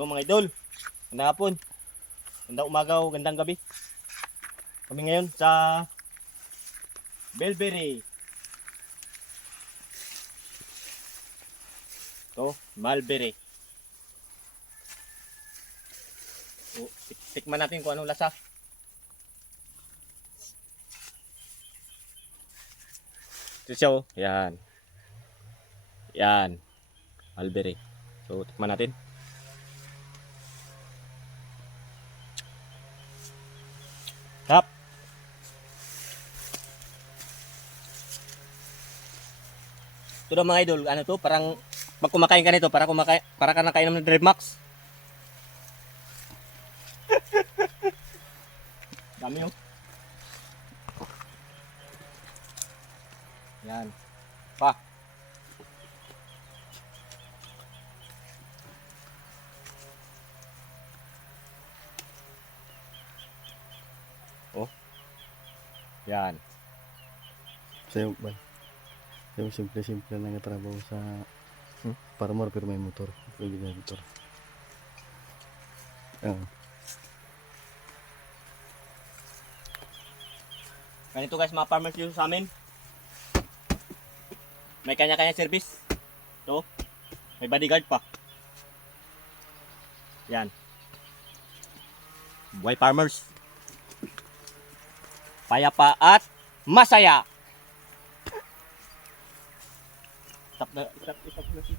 So mga idol, gandang hapon, gandang umaga o gandang gabi. Kami ngayon sa Belberry. To, Mulberry. So, tikman natin kung anong lasa. Ito siya oh, yan. Yan, Mulberry. So, tikman natin. Tap. Ito daw mga idol, ano to, parang pag kumakain ka nito, para ka nakainom ng Dread Max. Dami oh. Yan. Pa. Oh. Yan. Sayo ba? Sayo simple-simple lang nga trabaho sa farmer pero may motor. Pwede may motor. Ganito guys mga farmers dito sa amin. May kanya-kanya service. Ito. May bodyguard pa. Yan. Buhay farmers. Payapa at masaya. Tap na si